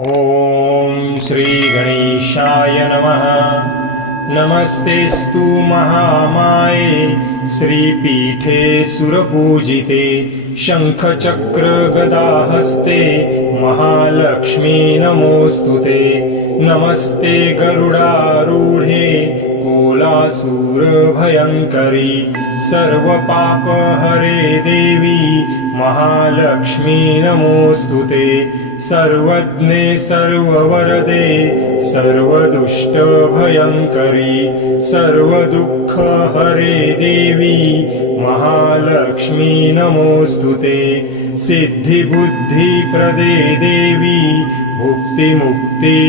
ॐ श्रीगणेशाय नमः। नमस्तेस्तु महामाये श्रीपीठे सुरपूजिते शङ्खचक्रगदाहस्ते महालक्ष्मी नमोऽस्तु ते नमस्ते गरुडारूढे कोलासुरभयङ्करी सर्वपापहरे देवी महालक्ष्मी नमोऽस्तु ते सर्वज्ञे सर्ववरदे सर्वदुष्टभयङ्करी सर्वदुःखहरे देवी महालक्ष्मी नमोऽस्तु ते। सिद्धिबुद्धिप्रदे देवी भुक्तिमुक्तिप्रदायिनी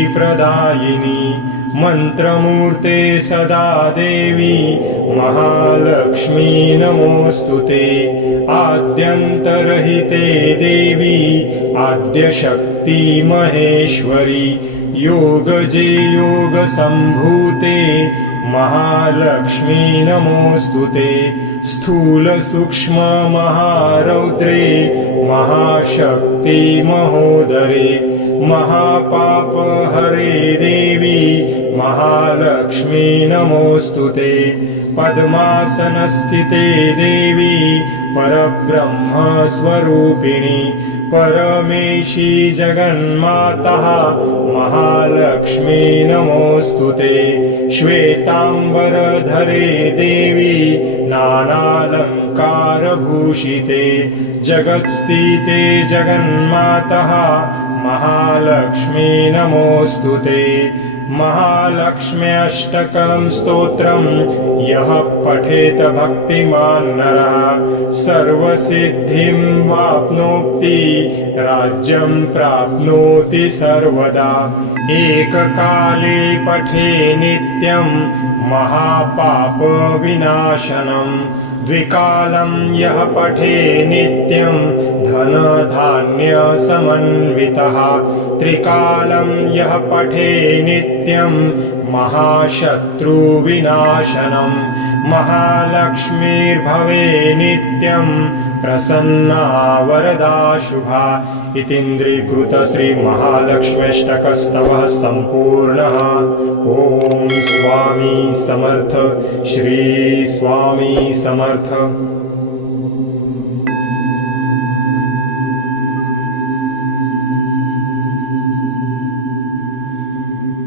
मन्त्रमूर्ते सदा देवी महालक्ष्मी नमोऽस्तु ते। आद्यन्तरहिते देवी आद्यशक्ति महेश्वरी योगजे योगसम्भूते महालक्ष्मी नमोऽस्तु ते। स्थूलसूक्ष्ममहारौद्रे महाशक्ति महोदरे। महापापहरे देवी। महालक्ष्मी नमोऽस्तु ते। पद्मासनस्थिते देवी। परब्रह्मस्वरूपिणि परमेशी जगन्मातः महालक्ष्मी नमोऽस्तु ते। श्वेताम्बरधरे देवी नानालङ्कारभूषिते। जगत्स्थिते जगन्मातः महालक्ष्मी नमोऽस्तु ते। महालक्ष्म्यष्टकम् स्तोत्रम् यः पठेत भक्तिमान् नरः। सर्वसिद्धिम् वाप्नोति राज्यम् प्राप्नोति सर्वदा। एककाले पठे नित्यम् महापापविनाशनम् द्विकालम् यः पठे नित्यम् धनधान्यसमन्वितः। त्रिकालम् यः पठे नित्यम् महाशत्रुविनाशनम् महालक्ष्मीर्भवे नित्यम् प्रसन्ना वरदा शुभा इतीन्द्रीकृत श्रीमहालक्ष्म्यष्टकस्तवः सम्पूर्णः। ॐ स्वामी समर्थ श्री स्वामी समर्थ